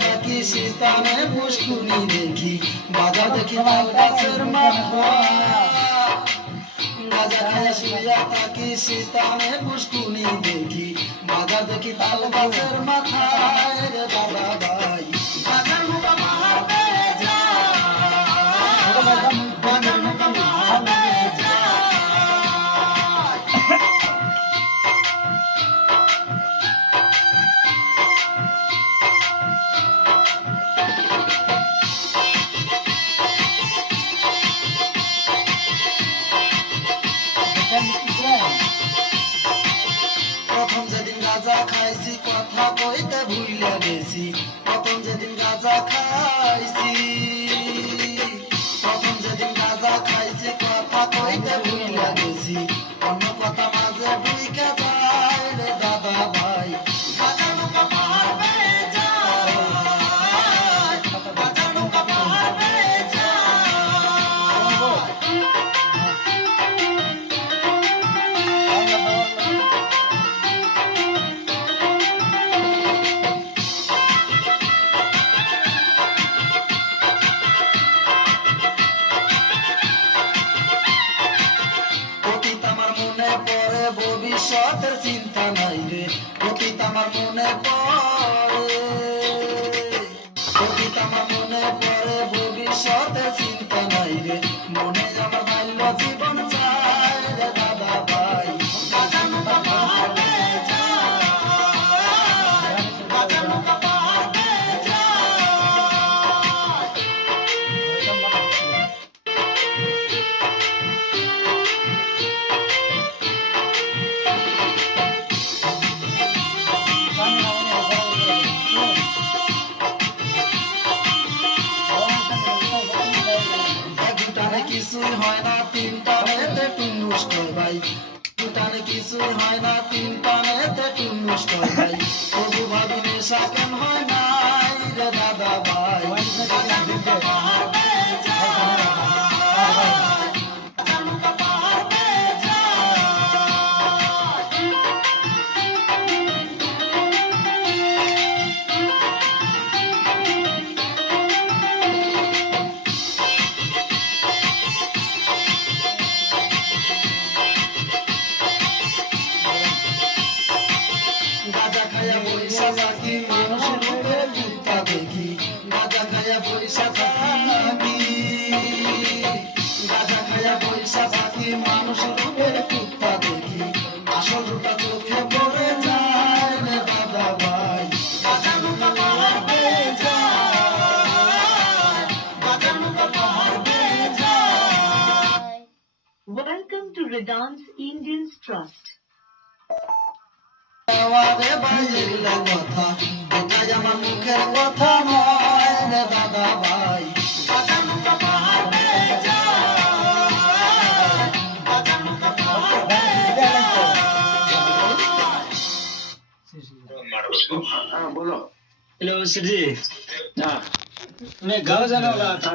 থাকি শীতানে পুষ্কুনি দেখি বাজা দেখি তাল গাছের মাথা গাজা খায়া শুয়া থাকি শীতানে পুষ্কুনি দেখি বাজা দেখি তাল গাছের মাথায় রে দাদা ভাই বাজার মুখা মারবে যায় বাজার মুখা মারবে যায় প্রথম যেদিন গাঁজা খাইছি কথা কইতে ভুইলা গেছি প্রথম যেদিন গাঁজা খাইছি প্রথম যেদিন গাঁজা খাইছি কথা কইতে ভুইলা গেছি অন্য কথা মাঝে ঢুইকা যায় রে দাদা ভাই গাঁজা নৌকা মারবে যায় গাঁজা নৌকা মারবে যায় ভবিষ্যতের চিন্তা নাই রে অতীত আমার মনে পড়ে অতীত আমার মনে পড়ে ভবিষ্যতের চিন্তা নাই রে মনে আমার বাল্য জীবন চায় রে দাদা ভাই গাজা নৌকা মারবে যায় গাজা নৌকা মারবে যায় কিছুই হয় না তিন টানেতে টুনুস কয় ভাই দুটানে কিছুই হয় না তিন টানেতে টুনুস কয় ভাই তবু ভাবি নেশা কেন হয় নাই রে দাদা ভাই গাঁজা খায়া পয়সা থাকি মানুষের মুখে কুত্তা দেখি গাঁজা খায়া পয়সা থাকি গাঁজা খায়া পয়সা থাকি মানুষের মুখে কুত্তা দেখি আসল রূপটা চোখে পড়ে যায় রে দাদা ভাই গাঁজা নৌকা মারবে যায় গাঁজা নৌকা মারবে যায়। Welcome to Redance Indians Trust. রে বাইলা কথা এটাই আমার মুখের কথা নয় রে দাদা ভাই গাজা নৌকা মারবে যায় গাজা নৌকা মারবে बोलो हेलो सर जी हाँ मैं गाँव जाने वाला था।